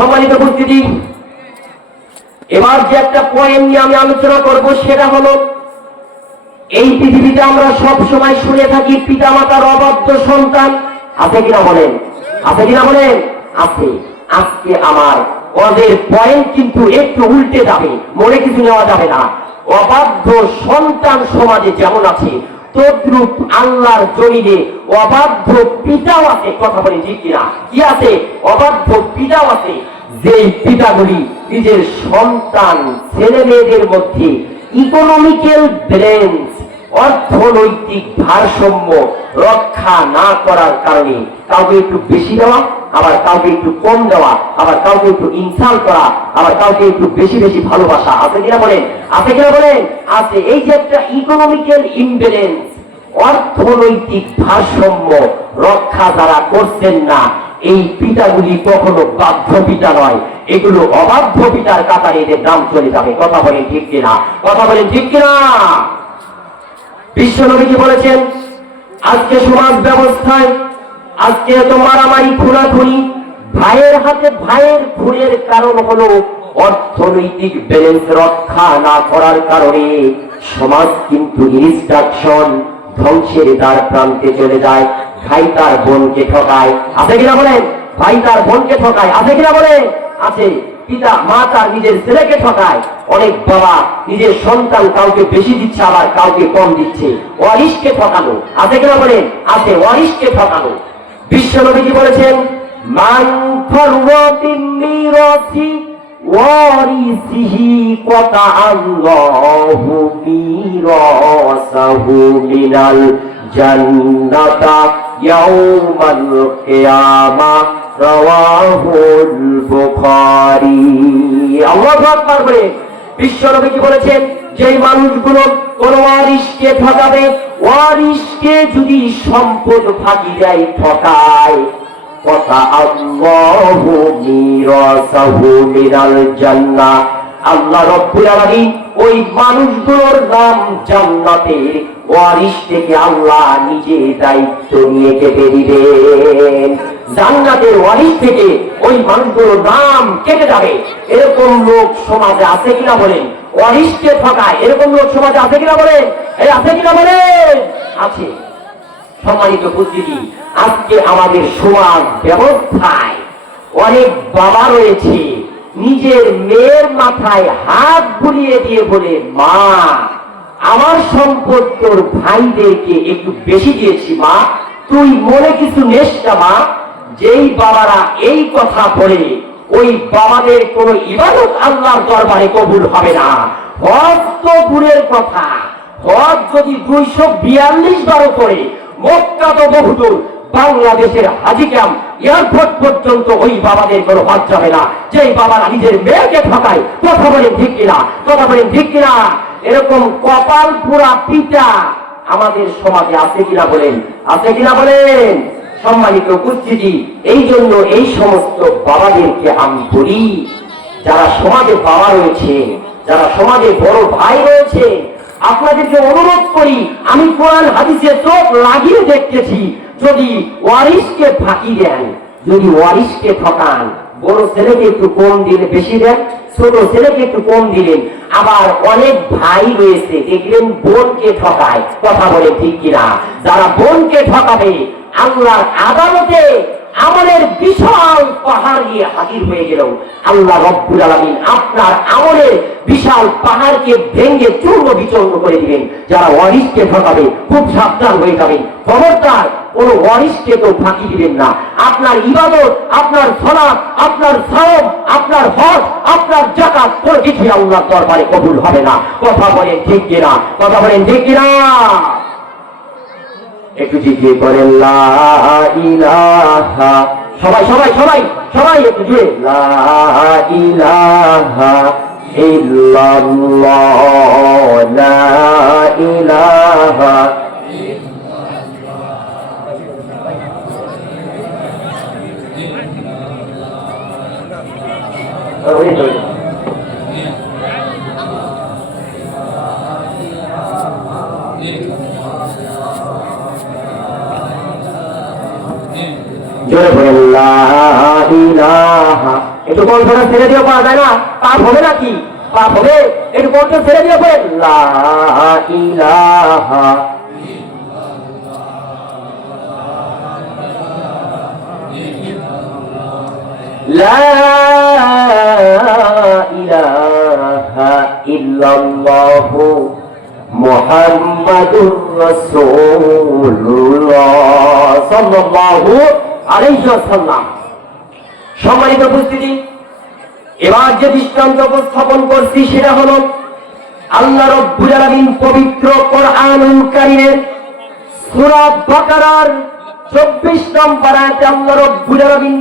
সম্মানিত উপস্থিতি। এবার যে একটা পয়েন্ট নিয়ে আমি আলোচনা করব, সেটা হলো, এই পৃথিবীতে আমরা সব সময় শুনে থাকি পিতা মাতার অবাধ্য সন্তান। আছে কিনা বলেন? আছে কিনা বলেন? আছে। আজকে আমার ওদের পয়েন্ট কিন্তু একটু উল্টে যাবে, মনে কিছু নেওয়া যাবে না। অবাধ্য সন্তান সমাজে যেমন আছে, তদ্রুপ আল্লাহর জমিনে অবাধ্য পিতাও আছে। কথা বলি ঠিক কিনা? কি আছে? অবাধ্য পিতাও আছে। যে পিতাগুলি নিজের সন্তান ছেলে মেয়েদের মধ্যে ইকোনমিক্যাল ব্যালেন্স অর্থনৈতিক ভারসাম্য রক্ষা না করার কারণে কাউকে একটু বেশি দেওয়া, আবার কাউকে একটু কম দেওয়া, আবার কাউকে একটু ইনসাল করা, আবার কাউকে একটু বেশি বেশি ভালোবাসা। আছে কিনা বলেন? আছে কিনা বলেন? আছে। এই যে একটা ইকোনমিক্যাল ইমব্যালেন্স অর্থনৈতিক ভারসাম্য রক্ষা যারা করছেন না এই পিতাগুলি কখনো বাধ্য পিতা নয়। এগুলো অবাধ্য পিতার কাতারে এদের নাম চলে যাবে। কথা বলেন ঠিক কিনা? কথা বলেন ঠিক কিনা? বিশ্ব নবীজি বলেছেন, আজকে সমাজ ব্যবস্থায়, আজকে এত মারামারি, খুনাখুনি, ভাইয়ের হাতে ভাইয়ের খুনের কারণ হলো অর্থনৈতিক ব্যালেন্স রক্ষা না করার কারণে সমাজ কিন্তু ইনস্ট্রাকশন ধ্বংসের তার প্রান্তে চলে যায়। ভাই তার বোনকে ঠকায়। আছে কিনা বলেন? ভাই তার বোনকে ঠকায়। আছে কিনা বলেন? আছে। পিতা, মা তার নিজের ছেলেকে ঠকায়। অনেক বাবা নিজের সন্তান কাউকে বেশি দিচ্ছে, আবার কাউকে কম দিচ্ছে। ওয়ারিশকে ঠকানো আছে কিনা বলেন? আছে। ওয়ারিশকে ঠকানো বিশ্ব নবীজি বলেছেন? মান ফরওয়াতিন মিরাসি ওয়ারিসিহি কতা আল্লাহু মিরাসাহু মিনাল আকবার বলে কি বলেছেন? যেই মানুষগুলো কোন ওয়ারিশকে ঠকাবে, ওয়ারিশকে যদি সম্পদ ফাঁকি দেয়, ঠকায়। কথা আল্লাহু মিরাসাহু মিনাল জান্নাহ। আল্লাহ রব্বুল আলামিন ওই মানুষগুলোর নাম জান্নাতের ওয়ারিশ থেকে আল্লাহ নিজে দায়িত্ব নিয়ে কেটে দিবেন। জান্নাতের ওয়ারিশ থেকে ওই মানুষগুলোর নাম কেটে যাবে। এরকম লোক সমাজে আছে কিনা বলেন? ওয়ারিশকে ঠকায়। এরকম লোক সমাজে আছে কিনা বলেন? এই আছে কিনা বলেন? আছে। সম্মানিত উপস্থিতি, আজকে আমাদের সমাজ ব্যবস্থায় অনেক বাবা রয়েছে। নিজের মেয়ের মাথায় হাত বুলিয়ে দিয়ে বলে, মা, আমার সম্পদ তোর ভাইদেরকে একটু বেশি দিয়েছি, মা। তুই মনে কিছু নেস না, মা। যেই বাবারা এই কথা বলে, ওই বাবাদের কোনো ইবাদত আল্লাহর দরবারে কবুল হবে না। হজ তো দূরের কথা। হজ যদি দুইশো বিয়াল্লিশ বারো করে, মক্কা তো বহুদূর। বাংলাদেশের হাজি ক্যাম্প এয়ারপোর্ট পর্যন্ত ওই বাবাদের কোনো হজ যাবে না। যেই বাবারা নিজের মেয়েকে ঠকায়, কথা বলেন ঠিক কিনা? কথা বলেন ঠিক কিনা? এরকম কপাল পুরা পিতা আমাদের সমাজে আছে কিনা বলেন? আছে কিনা বলেন? সম্মানিত উপস্থিতি, এই জন্য এই সমস্ত বাবাদেরকে আমি বলি, যারা সমাজে বাবা রয়েছে, যারা সমাজে বড় ভাই রয়েছে, আপনাদেরকে অনুরোধ করি, আমি কোরআন হাদিসে চোখ লাগিয়ে দেখতেছি যদি ওয়ারিশকে ফাঁকি দেন, যদি ওয়ারিশকে ঠকান, বড় ছেলেকে একটু কম দিলে বেশি দেন, ছোট ছেলেকে একটু কম দিলেন আবার অনেক ভাই রয়েছে, দেখলেন বোনকে ঠকায়। কথা বলে ঠিক কিনা? যারা বোনকে ঠকাবে, আল্লাহর আদালতে আমলের বিশাল পাহাড় নিয়ে হাজির হয়ে গেল। আল্লাহ রব্বুল আলমিন আপনার আমলের বিশাল পাহাড়কে ভেঙে চূর্ণ বিচূর্ণ করে দিবেন। যারা ওয়ারিশকে ঠকাবে, খুব সাবধান হয়ে যাবেন খবরদার, কোন ওয়ারিশকে তো ফাঁকি দিবেন না। আপনার ইবাদত, আপনার সলাপ আপনার সাওম, আপনার হজ, আপনার জাকাত কোনো কিছু আল্লাহ দরবারে কবুল হবে না। কথা বলেন ঠিক কিনা? কথা বলেন ঠিক কিনা? একটু জিজ্ঞে করেন সবাই সবাই সবাই সবাই একটু জুড়ে ইলাহা ইলাহা ওই তো, জোরে বলেন একটু কণ্ঠটা ছেড়ে দিয়ে পড়া যায় না। পাপ হবে নাকি? পাপ হবে। একটু কণ্ঠ ছেড়ে দিয়ে পড়েন মোহাম্মদুর রসুল্লাহ সাল্লাল্লাহু সম্মানিত উপস্থিতি, এবার যে দৃষ্টান্ত উপস্থাপন করছি সেটা হল আল্লাহ রব্বুল পবিত্র কোরআনুল কারিমের চব্বিশ নম্বর আয়াতে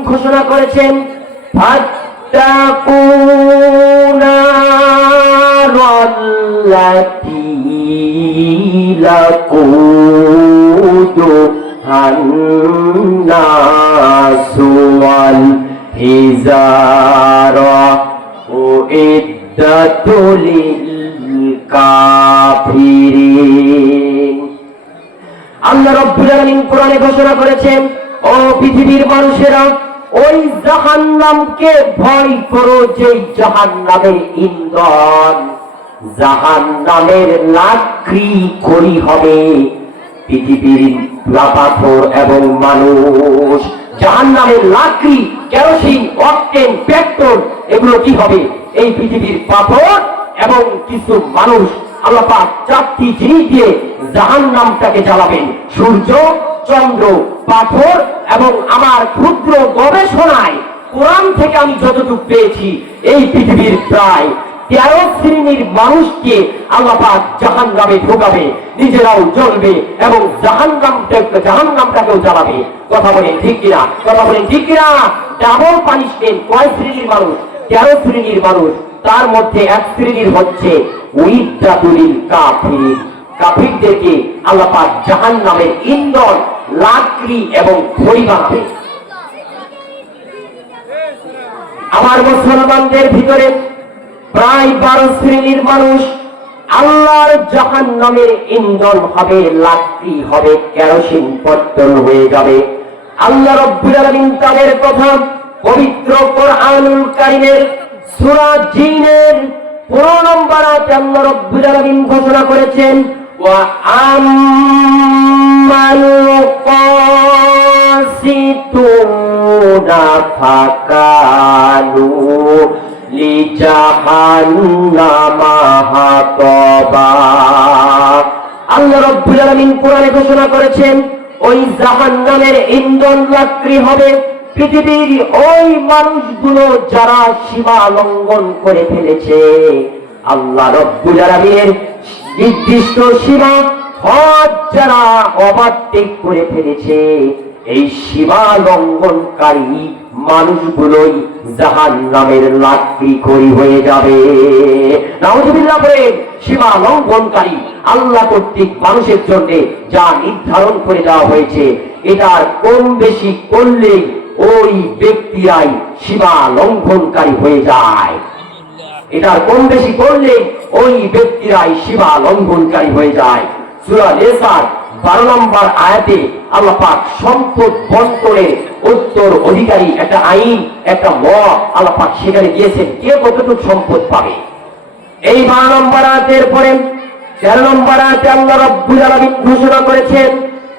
ঘোষণা করেছেন, ফাত্তাকুনা হিজারা উইদ্দাতু আল্লাহ আলামিন কোরআনে ঘোষণা করেছেন, ও পৃথিবীর মানুষেরা, ওই জাহান্নামকে ভয় করো যে জাহান্নামের ইন্ধন, জাহান্নামের লাকড়ি করি হবে। পৃথিবীর লাপাথর এবং মানুষ। জাহান্নামের লাকড়ি, কেরোসিন, অকটেন, পেট্রোল, এগুলো কি হবে? এই পৃথিবীর পাথর এবং কিছু মানুষ চারটি জিনিস দিয়ে জাহান নামটাকে জ্বালাবেন। সূর্য, চন্দ্র, পাথর এবং আমার ক্ষুদ্র গবেষণায় কোরআন থেকে আমি যতটুকু পেয়েছি, এই পৃথিবীর প্রায় তেরো শ্রেণির মানুষকে আল্লাহ পাক জাহান নামে ঢোকাবে, নিজেরাও জ্বলবে এবং জাহান জাহান নামটাকেও জ্বালাবে। কথা বলেন ঠিক কিনা? কথা বলেন ঠিক কিনা? ডাবল পানিশমেন্ট কয় শ্রেণির মানুষ? তেরো শ্রেণির মানুষ। তার মধ্যে এক শ্রেণির হচ্ছে উইদাতুলিল কাফির। কাফিরদেরকে আল্লাহ পাক জাহান নামের লাকড়ি এবং খড়ি আমার মুসলমানদের ভিতরে প্রায় বারো শ্রেণির মানুষ আল্লাহর জাহান নামের ইন্ধন হবে, লাকড়ি হবে, কেরোসিন পত্তন হয়ে যাবে। আল্লাহ রব্বুল আলামিন তাদের কথা পবিত্র কোরআনুল কারীমের সূরা জিনের 15 নম্বর আয়াতে আল্লাহ রব্বুল আলামিন ঘোষণা করেছেন, ওয়া ফাকানু লিজাহান্নামা হাতাবা ঘোষণা করেছেন, ওই জাহান্নামের ইন্ধন লাকড়ি হবে। পৃথিবীর ওই মানুষগুলো যারা সীমা লঙ্ঘন করে ফেলেছে, আল্লাহ রব্বুল আলামিনের নির্দিষ্ট সীমা যারা ওভারটেক করে ফেলেছে, এই সীমা লঙ্ঘনকারী মানুষগুলোই জাহান নামের লাকড়ি করি হয়ে যাবে। নাউজুবিল্লাহ বলে সীমা লঙ্ঘনকারী আল্লাহ কর্তৃক মানুষের জন্য যা নির্ধারণ করে দেওয়া হয়েছে, এটার কম বেশি করলেই ওই ব্যক্তিরাই সীমা লঙ্ঘনকারী হয়ে যায়। এটার কম বেশি করলে ওই ব্যক্তিরাই সীমা লঙ্ঘনকারী হয়ে যায়। সূরা নেসার বারো নম্বর আয়াতে আল্লাহ পাক সম্পদ বন্টনের উত্তর অধিকারী একটা আইন একটা ল আল্লাহ পাক সেখানে দিয়েছেন কে কতটুকু সম্পদ পাবে এই বারো নম্বর আয়াতের পরে তেরো নম্বর আয়াতে আল্লাহ রব্বুল আলামিন ঘোষণা করেছেন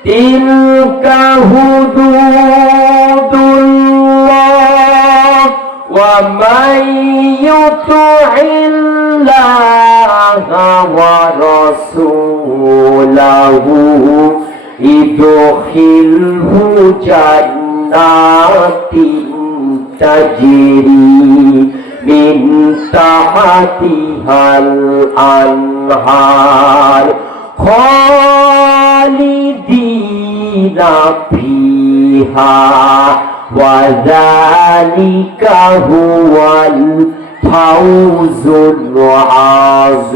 তিলকা হুদুদুল্লাহ ومن يطع الله ورسوله يدخله جنات تجري من تحتها الأنهار خالدين فيها وذلك هو الفوز العظيم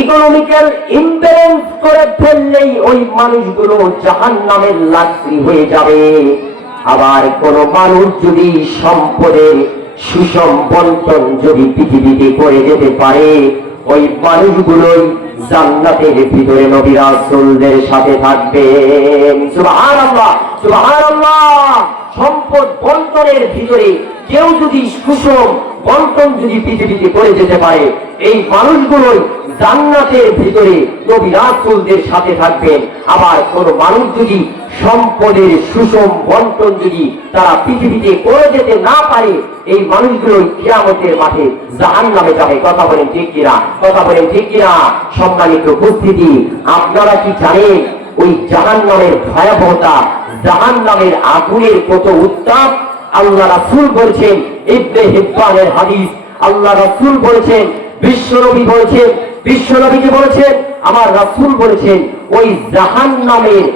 ইকোনমিক্যাল ইমব্যালেন্স করে ফেললেই ওই মানুষগুলো জাহান নামের লাকড়ি হয়ে যাবে। আবার কোন মানুষ যদি সম্পদের সুষম বন্টন যদি পৃথিবীতে করে যেতে পারে, ওই মানুষগুলোই জান্নাতের ভিতরে নবী রাসূলদের সাথে সুবহানাল্লাহ। সম্পদ বন্টনের ভিতরে কেউ যদি সুষম বন্টন যদি পৃথিবীতে করে যেতে পারে, এই মানুষগুলোই জান্নাতের ভিতরে নবী রাসূলদের সাথে থাকবেন। আবার কোন মানুষ যদি সম্পদের সুষম বন্টন যদি তারা পৃথিবীতে করে যেতে না পারে, এই মানুষগুলোই কিয়ামতের মাঠে জাহান নামে যাবে। কথা বলেন ঠিক কিনা? কথা বলেন ঠিক কিনা? সম্মানিত উপস্থিতি, আপনারা কি জানেন ওই জাহান নামের ভয়াবহতা জাহান নামের আগুনের কত উত্তাপ? আল্লাহ রাসূল বলছেন, ইবনে হিব্বানের হাদিস, আল্লাহ রাসূল বলেছেন বিশ্বনবী বলেছেন বিশ্বনবীজি বলেছেন আমার রাসূল বলেছেন ওই জাহান নামের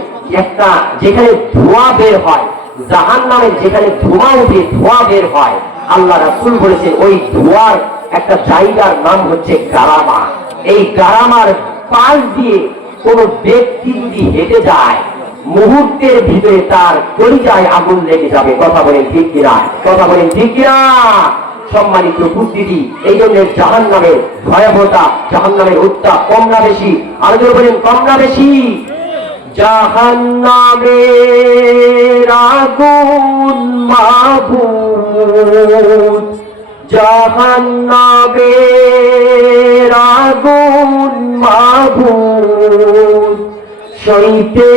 একটা যেখানে ধোঁয়া বের হয় জাহান নামের যেখানে ধোঁয়া উঠে ধোঁয়া বের হয়, আল্লাহ রাসূল বলেছেন ওই ধোঁয়ার একটা জায়গার নাম হচ্ছে গারামা। এই গারামার পাশ দিয়ে কোন ব্যক্তি যদি হেঁটে যায়, মুহূর্তের ভিতরে তার কলিজায় আগুন লেগে যাবে। কথা বলেন ঠিক কিনা? কথা বলেন ঠিক কিনা? সম্মানিত উপস্থিতি। এই জন্য জাহান নামের ভয়াবহতা জাহান নামের উত্তাপ কম না বেশি। আর যদি বলেন, কম না বেশি। জাহান নামের আগুন মাহবুদ জাহান নামের আগুন মাহবুদ সইতে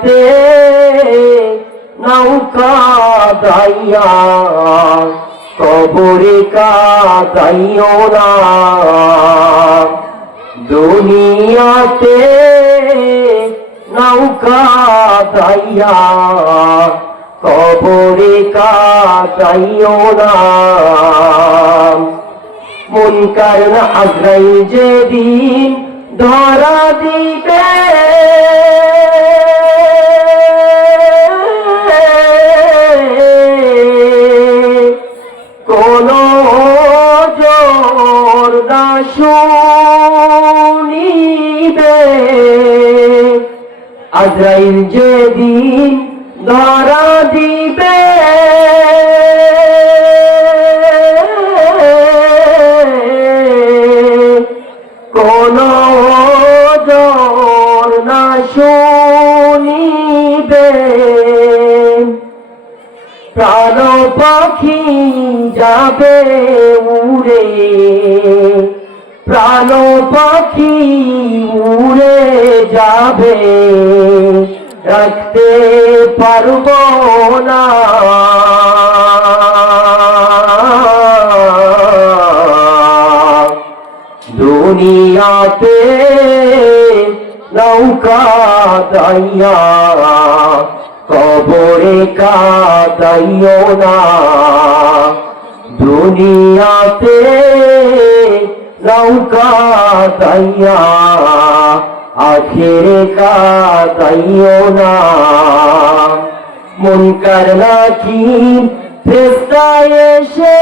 দুনিয়াতে নৌকা দাইয়া, কবরে কাদাইও না। দুনিয়াতে নৌকা দাইয়া, কবরে কাদাইও না। মন কারণ আগ্রাই যেদিন ধরা দিবে শুনিবে। আজরাইল যেদিন ধরা দিবে। কোন না শুনিবে। প্রাণ পাখি যাবে উড়ে। প্রাণ পাখি উড়ে যাবে। রাখতে পারব না। দুনিয়াতে নৌকা দাইয়া কবরে কাদাইও না। দুনিয়াতে নৌকা দাইয়া আখেরে কাদাইও না। মন কর নাকি ফেস্তা এসে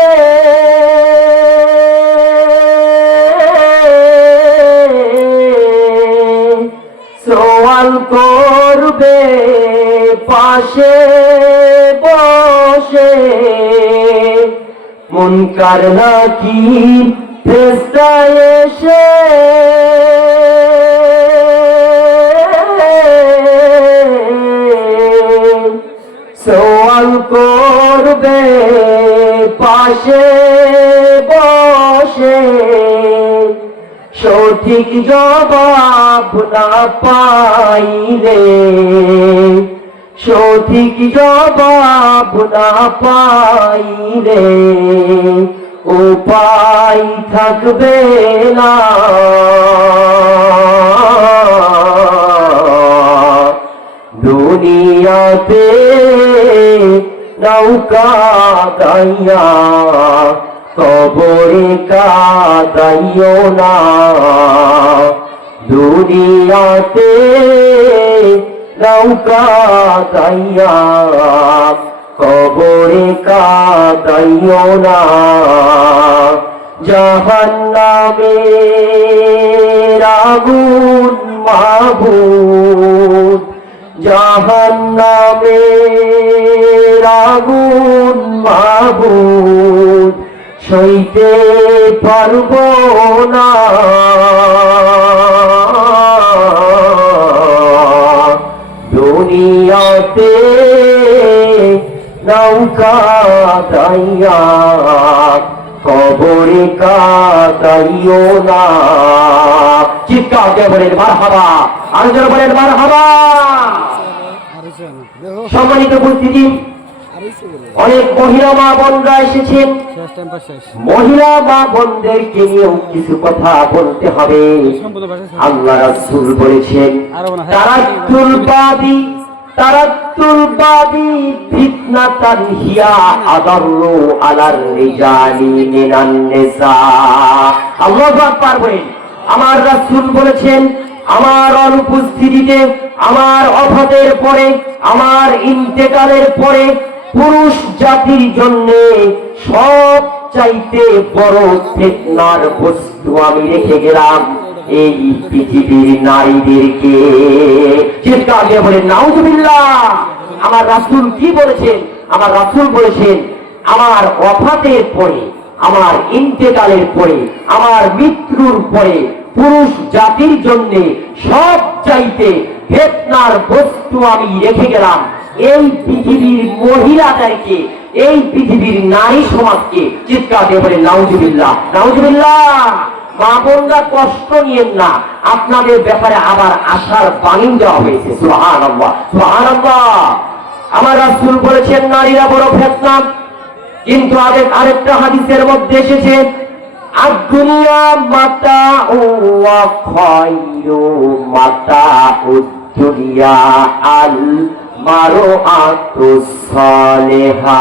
সওয়াল করবে পাশে বসে। মন কার নাকি ফেস্তা এসে সওয়াল করবে পাশে বসে। সঠিক জবাব না পাইলে সঠিক জবাব না পাইলে উপায় থাকবে না। দুনিয়াতে নৌকা গাইয়া কবরে কাদাইও না। দুনিয়াতে নৌকা দাইয়া কবরে কাদাইও না। জাহান্নামে আগুন মাহবুদ জাহান্নামে আগুন মাহবুদ সইতে পারব না। দুনিয়াতে নৌকা দাইয়া কবরে না। চিৎকার দিয়ে বলেন মার হাবা আরও বলেন মার হাবা সম্মানিত উপস্থিতি অনেক মহিলা মা বোনরা এসেছেন শেষ মহিলা মা বোনদেরকে নিয়েও কিছু কথা বলতে হবে। আল্লাহ রাসূল বলেছেন আরও মনে আমার রাসূল বলেছেন, আমার অনুপস্থিতিতে, আমার অভাবের পরে, আমার ইন্তেকালের পরে পুরুষ জাতির জন্য সব চাইতে বড় ফিতনার বস্তু আমি রেখে গেলাম। এই পৃথিবীর নারীদেরকে চিৎকার দিয়ে আমার রাসূল কি বলেছেন? আমার রাসূল বলেছেন, আমার অফাতের পরে, আমার ইন্তেকালের পরে, আমার মৃত্যুর পরে পুরুষ জাতির জন্য সব চাইতে বস্তু আমি রেখে গেলাম। এই পৃথিবীর মহিলাদেরকে, এই পৃথিবীর নারী সমাজকে চিৎকার দিয়ে বলেন নাউজুবিল্লাহ নাউজুবিল্লাহ। মা কষ্ট নিয়েন না। আপনাদের ব্যাপারে আবার আশার বাণী দেওয়া হয়েছে। সুহান সুহান আমার রাসূল বলেছেন, নারীরা বড় ফেতনা। কিন্তু আরেক, আরেকটা হাদিসের মধ্যে এসেছে আর দুনিয়া মাতা ও মাতা দুনিয়া আল মারো আতু সালেহা।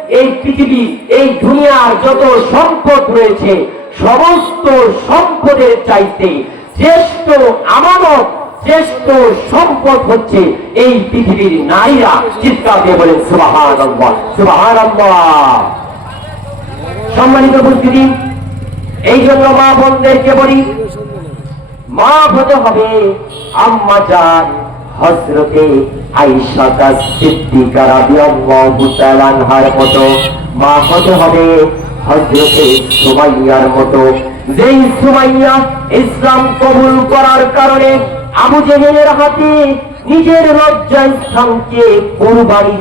এই পৃথিবী, এই দুনিয়ার যত সম্পদ রয়েছে, সমস্ত সম্পদের চাইতে শ্রেষ্ঠ আমানত, শ্রেষ্ঠ সম্পদ হচ্ছে এই পৃথিবীর নারীরা। চিৎকার দিয়ে বলেন সুবাহান সুবাহান সম্মানিত উপস্থিতি, এই জন্য মা বোনদেরকে বলি, মা হতে হবে আম্মা জান। হজরতে আইসা সিদ্দিকা মতো মা হতে হবে হজরতে সুমাইয়ার মতো। যেই সুমাইয়া ইসলাম কবুল করার কারণে আবু জেহেলের হাতে নিজের লজ্জা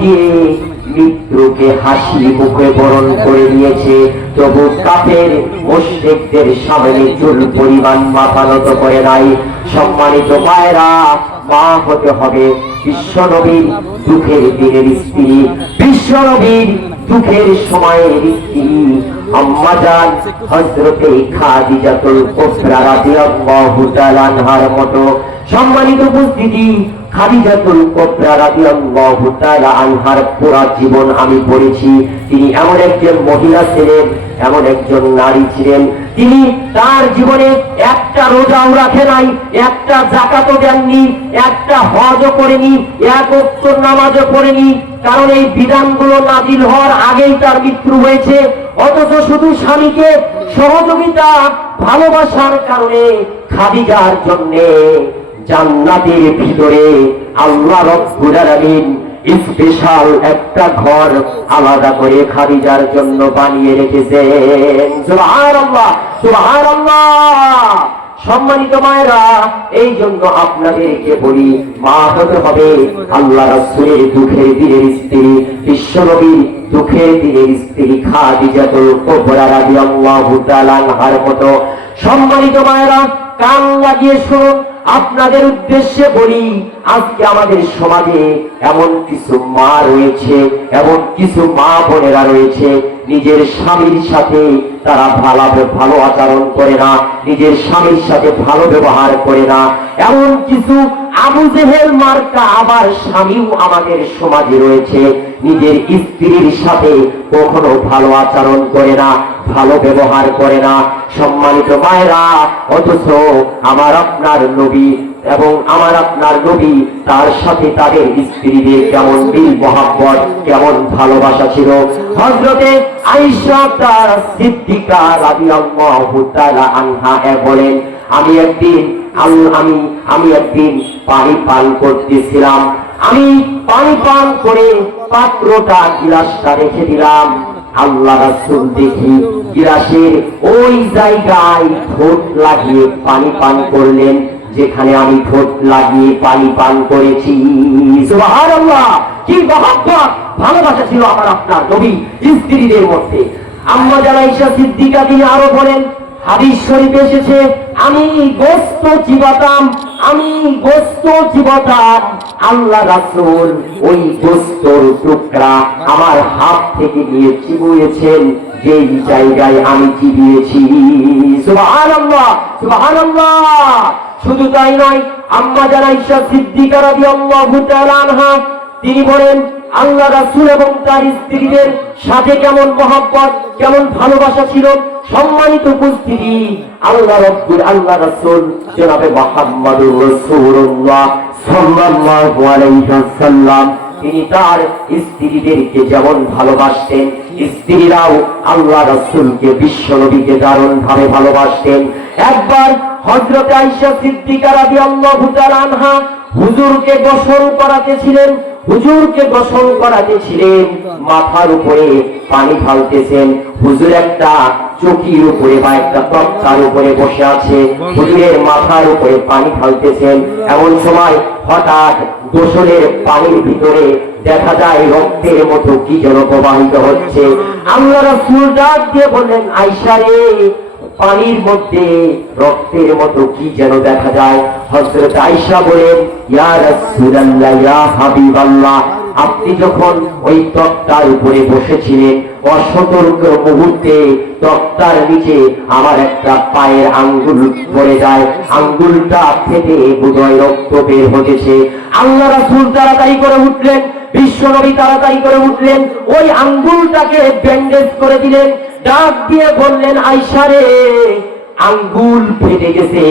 দিয়ে মৃত্যুকে হাসি মুখে বরণ করে নিয়েছে তবু কাপের মুশরিকদের সামনে চুল পরিমাণ মাথা নত করে নাই। সম্মানিত মায়েরা মা হতে হবে। বিশ্বনবীর দুঃখের দিনের স্ত্রী। বিশ্বনবীর দুঃখের সময়ের স্ত্রী আম্মাজান হজরতে খাদিজাতুল কুবরা রাদিয়াল্লাহু তাআলা আনহার মতো সম্মানিত উপস্থিতি, খাদিজাতুল কুবরা রাদিয়াল্লাহু তাআলা আনহার পুরা জীবন আমি পড়েছি। তিনি এমন একজন মহিলা ছিলেন, এমন একজন নারী ছিলেন। তিনি তার জীবনে একটা রোজাও রাখে নাই, একটা জাকাতও দেননি, একটা হজও করেনি, এক নামাজও পড়েনি কারণ এই বিধানগুলো নাজিল হওয়ার আগেই তার মৃত্যু হয়েছে। অথচ শুধু স্বামীকে সহযোগিতা, ভালোবাসার কারণে খাদিজার জন্যে জান্নাতের ভিতরে আল্লাহ রব্বুল স্পেশাল একটা ঘর আলাদা করে খাদিজার জন্য বানিয়ে রেখেছেন। সুবহানাল্লাহ সুবহানাল্লাহ। সম্মানিত মায়েরা, এই জন্য আপনাদেরকে বলি, মা হতে হবে আল্লাহ রাসূলের দুঃখের দিনের স্ত্রী, বিশ্বনবীর দুঃখের দিনের স্ত্রী খাদিজাতুল কুবরা রাদিয়াল্লাহু তাআলা আনহার মতো। সম্মানিত মায়েরা, কান লাগিয়ে শুনুন আপনাদের উদ্দেশ্যে বলি, আজকে আমাদের সমাজে এমন কিছু মা রয়েছে, এমন কিছু মা বোনেরা রয়েছে নিজের স্বামীর সাথে তারা ভালো ভালো আচরণ করে না, নিজের স্বামীর সাথে ভালো ব্যবহার করে না। এমন কিছু আবু জেহেল মার্কা আবার স্বামীও আমাদের সমাজে রয়েছে। নিজের স্ত্রীর সাথে কখনো ভালো আচরণ করে না, ভালো ব্যবহার করে না। সম্মানিত মায়েরা, অথচ আমার আপনার নবী এবং আমার আপনার নবী, তার সাথে তাদের স্ত্রীদের কেমন দিল মহাব্বত, কেমন ভালোবাসা ছিল? হজরতে আইসা তার সিদ্দিকা তাআলা আনহা বলেন, আমি একদিন আমি আমি একদিন পানি পান করতেছিলাম। আমি পানি পান করে পাত্রটা গিলাসটা রেখে দিলাম। আল্লাহ রাসূল দেখি গিলাসের ওই জায়গায় ঠোঁট লাগিয়ে পানি পান করলেন। যেখানে আমি ঠোঁট লাগিয়ে পানি পান করেছি। কি ভালোবাসা ছিল আমার আপনার নবী, স্ত্রীদের মধ্যে। আম্মা জানাইশা সিদ্দিকা তিনি আরও বলেন, হাদিস শরীফ এসেছে, আমি গোস্ত চিবাতাম আমি গোস্ত চিবাতাম আল্লাহ রাসূল ওই গোস্তর টুকরা আমার হাত থেকে নিয়ে চিবুয়েছেন, যেই জায়গায় আমি চিবিয়েছি। সুবহানাল্লাহ সুবহানাল্লাহ! শুধু তাই নয়, আম্মা জানাইশা সিদ্দিকা রাদিয়াল্লাহু তাআলা আনহা, তিনি বলেন, আল্লাহ রাসূল এবং তার স্ত্রীদের সাথে কেমন মহব্বত, কেমন ভালোবাসা ছিল, সম্মানিত উপস্থিতি, আল্লাহ রব্বুল, আল্লাহ রাসূল, জনাবে মুহাম্মদুর রাসূলুল্লাহ সাল্লাল্লাহু আলাইহি ওয়াসাল্লাম। তিনি তার স্ত্রীদেরকে যেমন ভালোবাসতেন স্ত্রীরাও আল্লাহ রাসূলকে বিশ্ব নবীকে দারুণ ভাবে ভালোবাসতেন। একবার হযরত আয়েশা সিদ্দিকা রাদিয়াল্লাহু তাআলা আনহা হুজুরকে গোসল করাতেছিলেন, হুজুরকে গোসল করাতেছিলেন, মাথার উপরে পানি ঢালতেছেন। হুজুর একটা চকির উপরে বা একটা তক্তার উপরে বসে আছে, হুজুরের মাথার উপরে পানি ঢালতেছেন। এমন সময় হঠাৎ গোসলের পানির ভিতরে দেখা যায় রক্তের মতো কি যেন প্রবাহিত হচ্ছে। আল্লাহ রাসূল ডাক দিয়ে বললেন আয়সা রে, পানির মধ্যে, রক্তের মতো কি যেন দেখা যায়? হযরত আয়েশা বলেন, ইয়া রাসূলুল্লাহ, ইয়া হাবিবাল্লাহ, আপনি যখন ওই তক্তার উপরে বসেছিলেন, অসতর্ক মুহূর্তে তক্তার নিচে আমার একটা পায়ের আঙ্গুল পড়ে যায়। আঙ্গুলটা ফেটে বোধহয় রক্ত বের হতেছে। আল্লাহ রাসূল তাড়াতাড়ি করে উঠলেন বিশ্বনবী তাড়াতাড়ি করে উঠলেন, ওই আঙ্গুলটাকে ব্যান্ডেজ করে দিলেন, ডাক দিয়ে বললেন আইসারে আঙ্গুল ফেটে গেছে,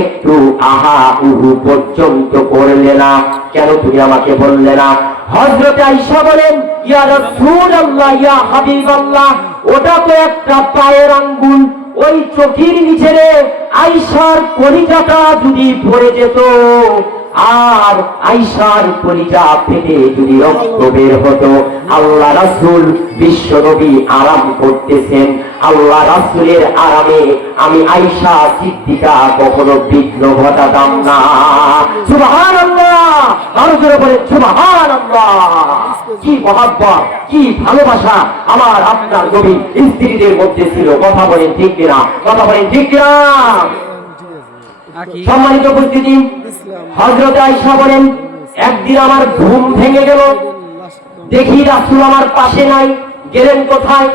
একটু আহা উহু পর্যন্ত করলে না, কেন তুমি আমাকে বললে না? হজরত আইসা বলেন, ইয়া রাসূলুল্লাহ, ইয়া হাবিবাল্লাহ, ওটা তো একটা পায়ের আঙ্গুল, ওই চোখের নিচে আইসার কলিজাটা যদি ভরে যেত আর আইসার কলিজা ফেটে যদি রক্ত বের হতো, আল্লাহ রাসূল বিশ্ব নবী আরাম করতেছেন। আল্লাহ রাসূলের আরামে আমি আইসা সিদ্দিকা কখনো বিঘ্ন ঘটাতাম না। আমার আপনার নবী স্ত্রীদের মধ্যে ছিল। কথা বলেন ঠিক কিনা? কথা বলেন ঠিক কিনা? সম্মানিত উপস্থিতি হজরত আয়সা বলেন একদিন আমার ঘুম ভেঙে গেল। দেখি রাসুল আমার পাশে নাই গেলেন কোথায়?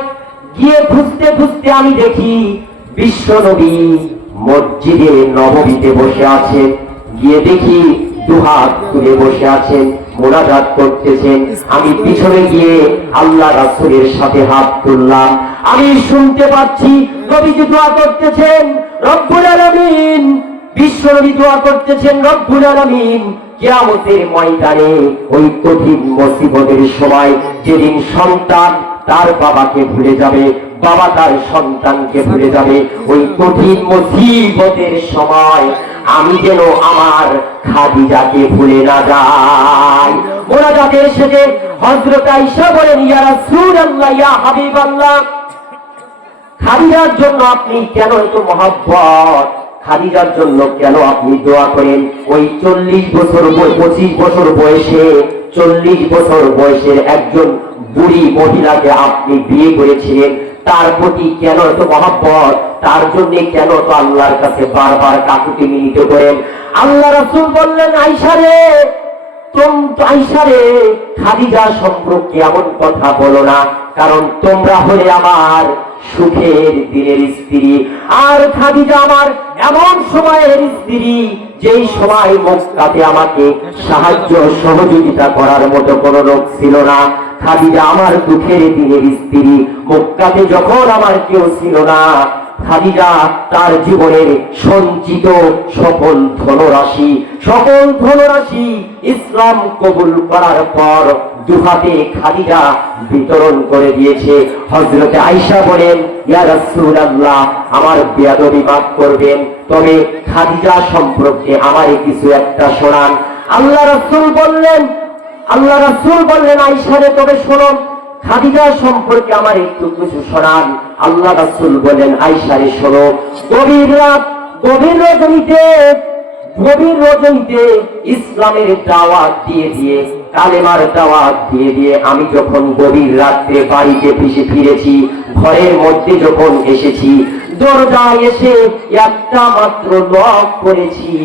গিয়ে খুঁজতে খুঁজতে আমি দেখি বিশ্ব নবী মসজিদে নবমীতে বসে আছে। গিয়ে দেখি দুহাত তুলে বসে আছেন মোনাজাত করতেছেন। আমি পিছনে গিয়ে আল্লাহ রাসূলের সাথে হাত তুললাম। আমি শুনতে পাচ্ছি কবি দোয়া করতেছেন রব্বুল আলামিন বিশ্বনবী দোয়া করতেছেন রব্বুল আলামিন। কিয়ামতের ময়দানে ওই কঠিন মুসিবতের সময় যেদিন সন্তান তার বাবাকে ভুলে যাবে, বাবা তার সন্তানকে ভুলে যাবে, ওই কঠিন মুসিবতের সময় আমি যেন আমার খাদিজাকে ভুলে না যাই। ওরা যাদের সেজে হযরত আয়েশা বলেন, ইয়া রাসূলুল্লাহ, ইয়া হাবিবাল্লাহ, খাদিজার জন্য আপনি কেন এত মহাব্বত? খাদিজার জন্য কেন আপনি দোয়া করেন? ওই চল্লিশ বছর পঁচিশ বছর বয়সে, চল্লিশ বছর বয়সের একজন বুড়ি মহিলাকে আপনি বিয়ে করেছিলেন। তার প্রতি কেন এত মহাব্বত? তার জন্য কেন তো আল্লাহর কাছে বারবার কাকুতি মিলিত করেন? আল্লাহ রাসূল বললেন আইসা রে, তোম আইসা রে, খাদিজা সম্পর্কে এমন কথা বলো না, কারণ তোমরা হলে আমার সুখের দিনের স্ত্রী। আর খাদিজা আমার এমন সময়ের স্ত্রী যেই সময় মক্কাতে আমাকে সাহায্য সহযোগিতা করার মতো কোনো লোক ছিল না। খাদিজা আমার দুঃখের দিনের স্ত্রী। মক্কাতে যখন আমার কেউ ছিল না, খাদিজা তার জীবনের সঞ্চিত সকল ধনরাশি সকল ধনরাশি ইসলাম কবুল করার পর দুহাতে খাদিজা বিতরণ করে দিয়েছে। হজরতে আইসা বলেন আমার বেয়াদবি মাফ করবেন। তবে খাদিজা সম্পর্কে আমারে কিছু একটা শোনান। আল্লাহ রাসূল বললেন, আল্লাহ রাসূল বললেন আইসারে তবে শোনো, খাদিজা সম্পর্কে আমার একটু কিছু শোনান। আল্লাহ রাসূল বলেন আইসারে শোনো, গভীর রাত, গভীর রজনীতে গভীর রজনীতে ইসলামের দাওয়াত দিয়ে দিয়ে কালেমার দাওয়াত দিয়ে দিয়ে আমি যখন গভীর রাত্রে বাড়িতে ফিসে ফিরেছি, ঘরের মধ্যে যখন এসেছি, দরজায় এসে একটা মাত্র লক করেছি,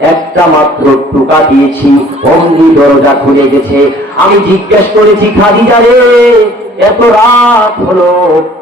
একটা মাত্র টুকা দিয়েছি, অমনি দরজা খুলে গেছে। আমি জিজ্ঞেস করেছি, খাদিজা রে, এত রাত হলো,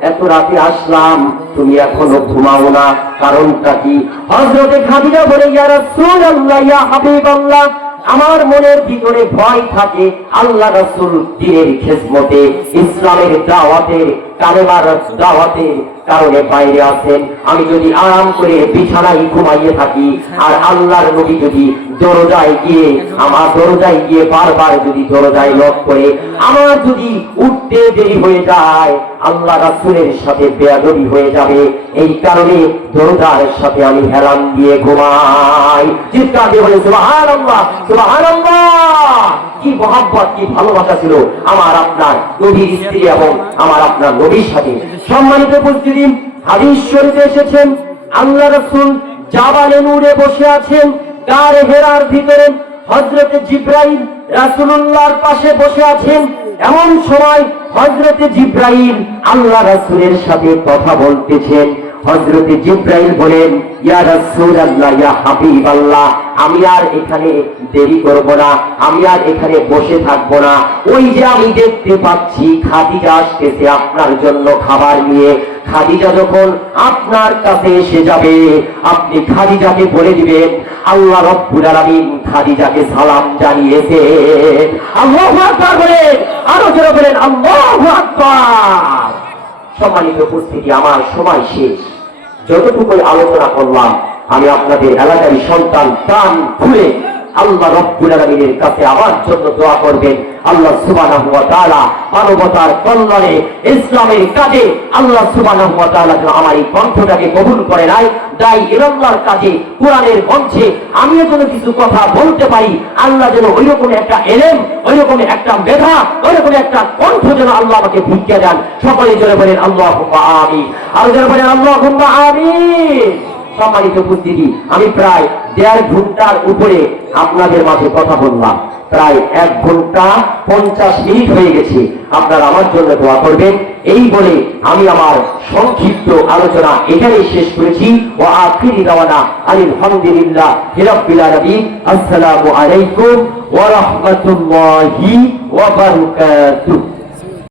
এত রাতে আসলাম, তুমি এখনও ঘুমাও না, কারণটা কি? হজরতে খাদিজা বলে, ইয়া রাসূলুল্লাহ, ইয়া হাবিবাল্লাহ আমার মনের ভিতরে ভয় থাকে আল্লাহ রসুল দিনের খেসমতে ইসলামের দাওয়াতে কালেমার দাওয়াতের কারণে বাইরে আছেন আমি যদি আরাম করে বিছানায় ঘুমাইয়ে থাকি, আর আল্লাহর নবী যদি দরজায় গিয়ে, আমার দরজায় গিয়ে বারবার যদি দরজায় লক করে, আমার যদি উঠতে দেরি হয়ে যায়, আল্লাহ রাসূলের সাথে বেয়াদবি হয়ে যাবে। এই কারণে দরজার সাথে আমি হেলান দিয়ে ঘুমাই। চিৎকার দিয়ে বলে, সুবহানাল্লাহ সুবহানাল্লাহ! কি মহাব্বত, কি ভালোবাসা ছিল আমার আপনার নবীর স্ত্রী এবং আমার আপনার নবীর সাথে। সম্মানিত উপস্থিতি, হাদিস শরীফে এসেছেন, আল্লাহ রাসূল জাবালে নূরে বসে আছেন তার হেরার ভিতরে হজরতে জিব্রাহিম রাসূলুল্লাহর পাশে বসে আছেন। এমন সময় হযরতে জিব্রাহিম আল্লাহ রাসূলের সাথে কথা বলতেছেন। হযরতে জিব্রাইল বলেন, ইয়া রাসূলুল্লাহ, ইয়া হাবিবাল্লাহ, আমি আর এখানে দেরি করব না, আমি আর এখানে বসে থাকব না। ওই যে আমি দেখতে পাচ্ছি, খাদিজা আসতেছে আপনার জন্য খাবার নিয়ে। খাদিজা যখন আপনার কাছে এসে যাবে, আপনি খাদিজাকে বলে দিবেন, আল্লাহ রব্বুল আলামিন খাদিজাকে সালাম জানিয়েছে। আল্লাহু আকবার বলেন, আরও জোরে বলেন, আল্লাহু আকবার। সম্মানিত উপস্থিতি আমার সময় শেষ। যতটুকুই আলোচনা করলাম, আমি আপনাদের এলাকারই সন্তান প্রাণ খুলে আল্লাহ রব্বুল আলমিনের কাছে আমার জন্য দোয়া করবেন। আল্লাহ সুবহানাহু ওয়া তাআলা মানবতার কল্যাণে, ইসলামের কাজে আল্লাহ সুবান ওয়া তাআলা আমার এই কণ্ঠটাকে কবুল করে নাই তাই ইরাল্লাহর কাজে, কোরআনের মঞ্চে আমিও যেন কিছু কথা বলতে পারি, আল্লাহ যেন ওই রকম একটা এলেম ওই রকম একটা মেধা ওই রকম একটা কণ্ঠ যেন আল্লাহ আমাকে ভিক্ষা দেন। সকলে জোরে বলেন আল্লাহ আমি আর জোরে বলেন আল্লাহ আমি সম্মানিত উপস্থিতি, আমি প্রায় দেড় ঘণ্টার উপরে আপনাদের মাঝে কথা বললাম। প্রায় এক ঘণ্টা পঞ্চাশ মিনিট হয়ে গেছে। আপনারা আমার জন্য দোয়া করবেন। এই বলে আমি আমার সংক্ষিপ্ত আলোচনা এখানেই শেষ করেছি। ও আখিরি আলী আলহামদুলিল্লাহ হিরাব্বিল আলামিন। আসসালামু আলাইকুম ওয়া রাহমাতুল্লাহি ওয়া বারাকাতুহু।